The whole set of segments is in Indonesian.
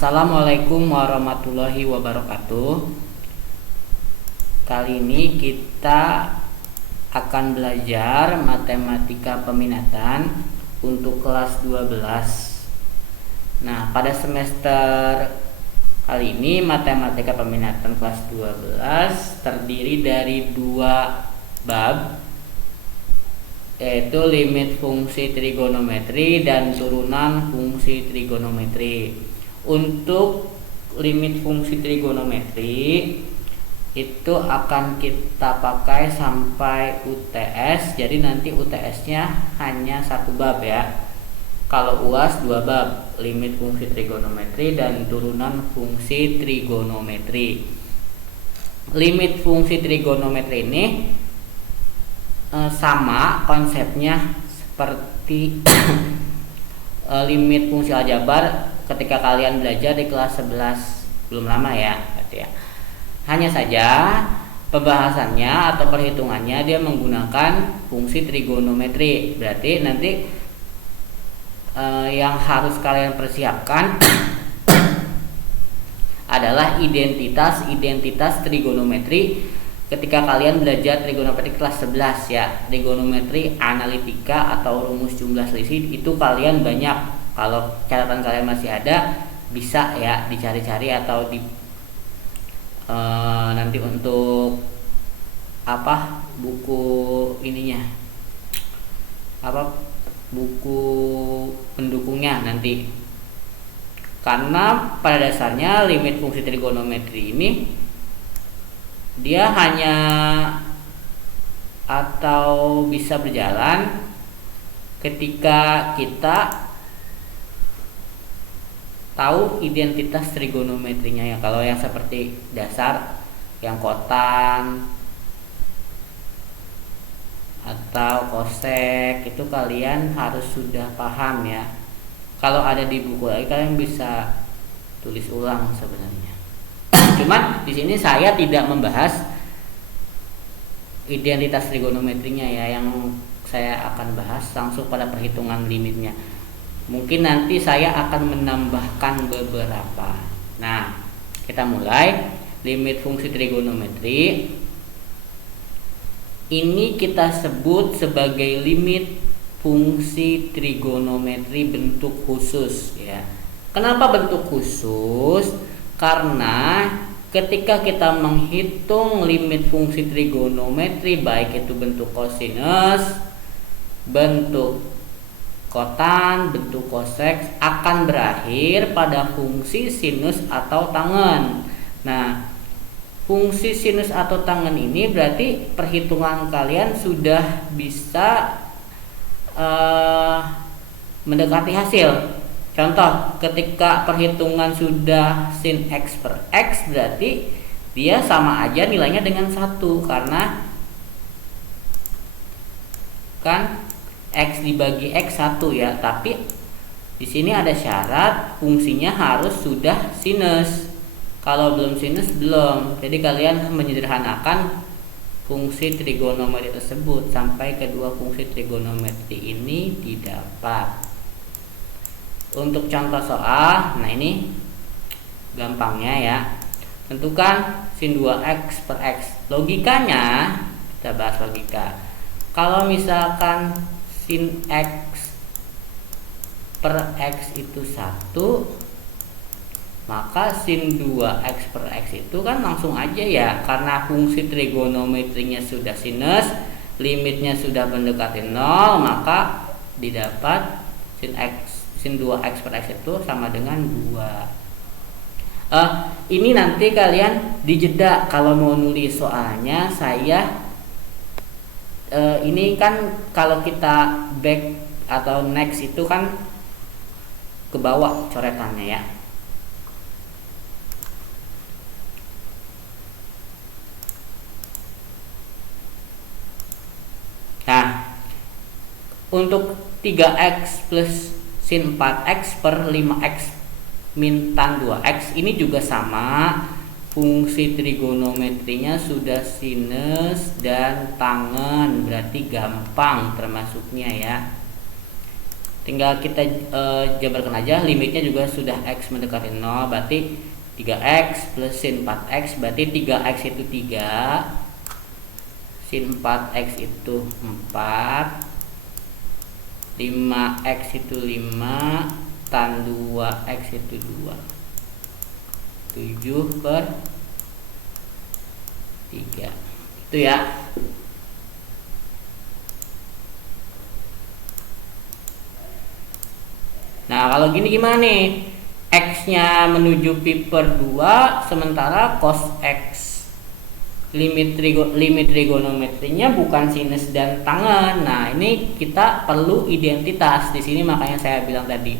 Assalamualaikum warahmatullahi wabarakatuh. Kali ini kita akan belajar matematika peminatan untuk kelas 12. Nah, pada semester kali ini matematika peminatan kelas 12 terdiri dari 2 bab, yaitu limit fungsi trigonometri dan turunan fungsi trigonometri. Untuk limit fungsi trigonometri itu akan kita pakai sampai UTS. Jadi nanti UTS-nya hanya 1 bab ya. Kalau UAS 2 bab, limit fungsi trigonometri dan turunan fungsi trigonometri. Limit fungsi trigonometri ini sama konsepnya seperti limit fungsi aljabar ketika kalian belajar di kelas 11 belum lama ya, berarti ya. Hanya saja pembahasannya atau perhitungannya dia menggunakan fungsi trigonometri. Berarti nanti yang harus kalian persiapkan adalah identitas trigonometri ketika kalian belajar trigonometri kelas 11 ya. Trigonometri analitika atau rumus jumlah selisih itu kalian banyak. Kalau catatan kalian masih ada, bisa ya dicari-cari atau di nanti untuk buku ininya, buku pendukungnya nanti. Karena pada dasarnya limit fungsi trigonometri ini dia hanya atau bisa berjalan ketika kita tahu identitas trigonometrinya ya. Kalau yang seperti dasar, yang kotan atau kosek itu kalian harus sudah paham ya. Kalau ada di buku lagi kalian bisa tulis ulang sebenarnya. Cuman di sini saya tidak membahas identitas trigonometrinya ya. Yang saya akan bahas langsung pada perhitungan limitnya. Mungkin nanti saya akan menambahkan beberapa. Nah, kita mulai. Limit fungsi trigonometri ini kita sebut sebagai limit fungsi trigonometri bentuk khusus ya. Kenapa bentuk khusus? Karena ketika kita menghitung limit fungsi trigonometri, baik itu bentuk kosinus, bentuk kotan, bentuk kosek, akan berakhir pada fungsi sinus atau tangen. Nah, fungsi sinus atau tangen ini berarti perhitungan kalian sudah bisa mendekati hasil. Contoh, ketika perhitungan sudah sin x per x, berarti dia sama aja nilainya dengan 1, karena kan X dibagi X 1 ya. Tapi di sini ada syarat fungsinya harus sudah sinus. Kalau belum sinus belum. Jadi kalian menyederhanakan fungsi trigonometri tersebut sampai kedua fungsi trigonometri ini didapat. Untuk contoh soal, nah ini gampangnya ya. Tentukan sin 2x per x. Logikanya, kita bahas logika. Kalau misalkan sin x per x itu 1, maka sin 2x per x itu kan langsung aja ya. Karena fungsi trigonometrinya sudah sinus, limitnya sudah mendekati 0, maka didapat sin 2x per x itu sama dengan 2. Ini nanti kalian dijeda kalau mau nulis soalnya. Saya ini kan kalau kita back atau next itu kan ke bawah coretannya ya. Nah, untuk 3x plus sin 4x per 5x min tan 2x ini juga sama. Fungsi trigonometrinya sudah sinus dan tangen, berarti gampang termasuknya ya. tinggal kita jabarkan aja, limitnya juga sudah X mendekati 0, berarti 3X plus sin 4X, berarti 3X itu 3, sin 4X itu 4, 5X itu 5, tan 2X itu 2, 7 per 3, itu ya. Nah, kalau gini gimana nih? X-nya menuju pi per 2, sementara cos X limit trigonometrinya bukan sinus dan tangen. Nah, ini kita perlu identitas di sini, makanya saya bilang tadi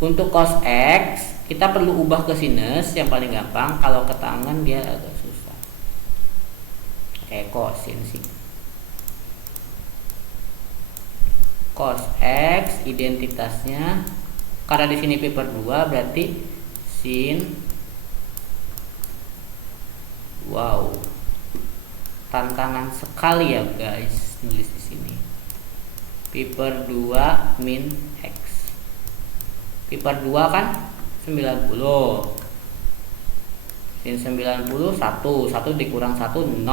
untuk cos X kita perlu ubah ke sinus yang paling gampang. Kalau ke tangen dia agak susah. Kosin sih. Cos X identitasnya, karena di sini pi per 2 berarti sin, wow, tantangan sekali ya guys nulis di sini. Pi per 2 min X. Pi per 2 kan 90. Sin 90 1 dikurang 1 0.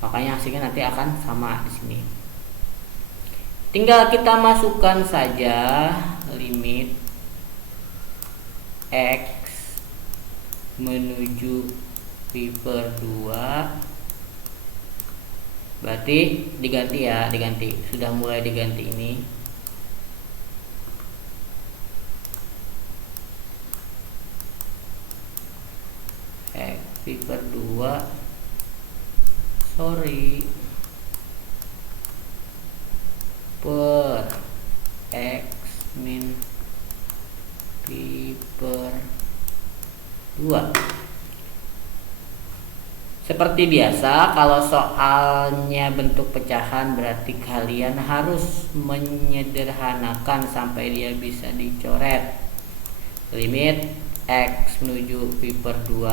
Makanya hasilnya nanti akan sama di sini. Tinggal kita masukkan saja limit X menuju pi per 2, berarti diganti ya, diganti, sudah mulai diganti ini. X pi per 2, sorry, per X min pi per 2. Seperti biasa, kalau soalnya bentuk pecahan berarti kalian harus menyederhanakan sampai dia bisa dicoret. Limit X menuju pi per 2,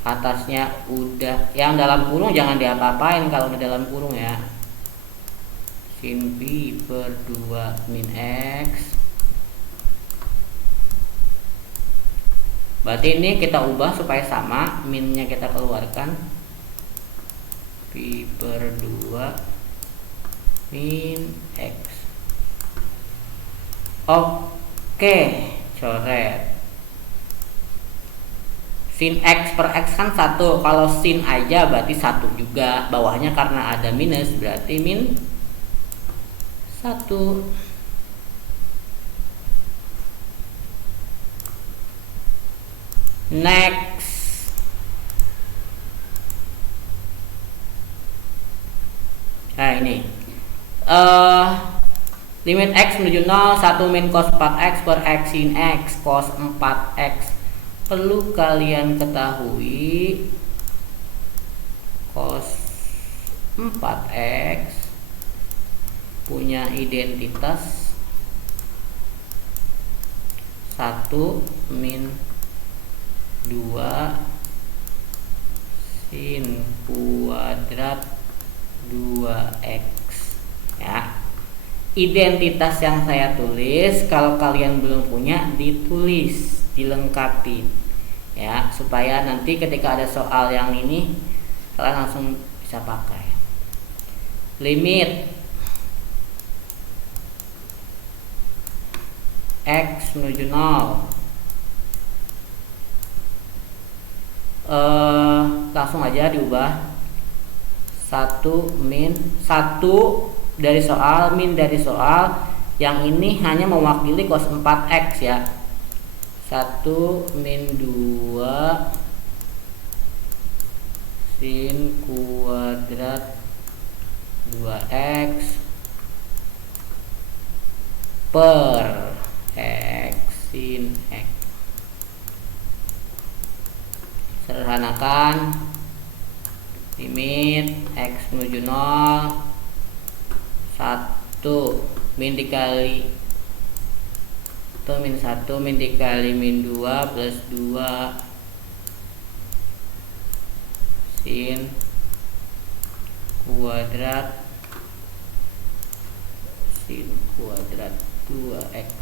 atasnya udah, yang dalam kurung jangan diapa-apain kalau di dalam kurung ya. Sin pi per 2 min X, berarti ini kita ubah supaya sama, minnya kita keluarkan, pi per 2 min X. Oke, coret. Sin X per X kan 1, kalau sin aja berarti 1 juga, bawahnya karena ada minus berarti min 1. Next, nah ini limit X menuju 0, 1 min cos 4X per X sin X cos 4X. Perlu kalian ketahui cos 4X punya identitas 1 min 2 sin kuadrat 2X ya. Identitas yang saya tulis, kalau kalian belum punya ditulis, dilengkapi ya, supaya nanti ketika ada soal yang ini kalian langsung bisa pakai. Limit X menuju 0, langsung aja diubah 1 min 1 dari soal, min dari soal. Yang ini hanya mewakili cos 4X ya. 1 min 2 sin kuadrat 2X per X sin X. Sederhanakan, limit X menuju 0, 1 min dikali atau min 1 min dikali min 2 plus 2 sin kuadrat sin kuadrat 2x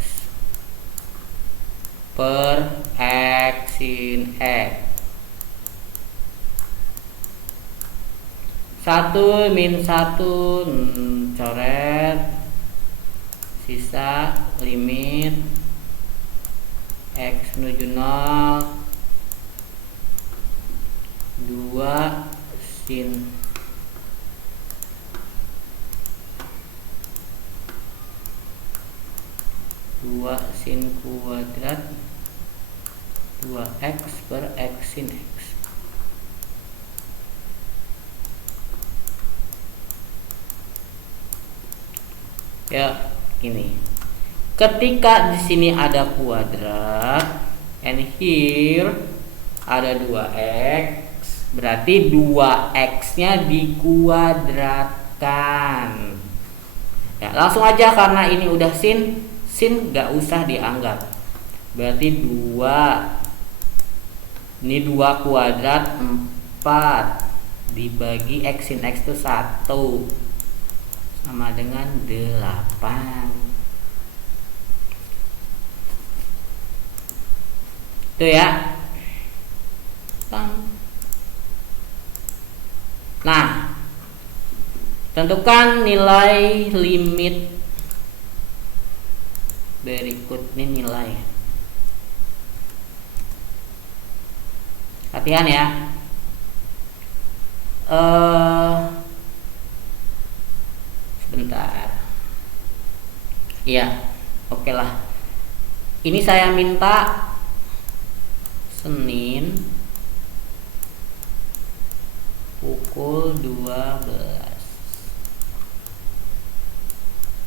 per x sin x. 1 min 1 coret, sisa limit x menuju 0 2 sin kuadrat 2x per x sin x. Ya, gini. Ketika di sini ada kuadrat and here ada 2x, berarti 2x-nya dikuadratkan. Ya, langsung aja karena ini udah sin nggak usah dianggap. Berarti 2 ini 2 kuadrat 4 dibagi x sin x itu 1 sama dengan 8. Itu ya. Nah, tentukan nilai limit berikut ini nilai. Latihan ya. Sebentar. Iya, oke lah. Ini saya minta Senin pukul 12.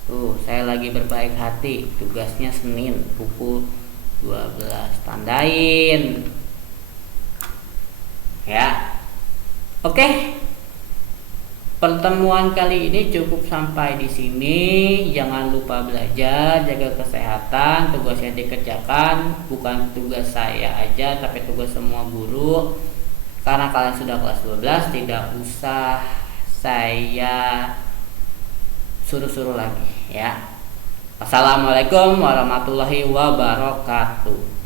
Tuh, saya lagi berbaik hati. Tugasnya Senin pukul 12. Tandain. Ya. Oke. Pertemuan kali ini cukup sampai di sini. Jangan lupa belajar, jaga kesehatan. Tugas yang dikerjakan bukan tugas saya aja, tapi tugas semua guru. Karena kalian sudah kelas 12, tidak usah saya suruh-suruh lagi ya. Assalamualaikum warahmatullahi wabarakatuh.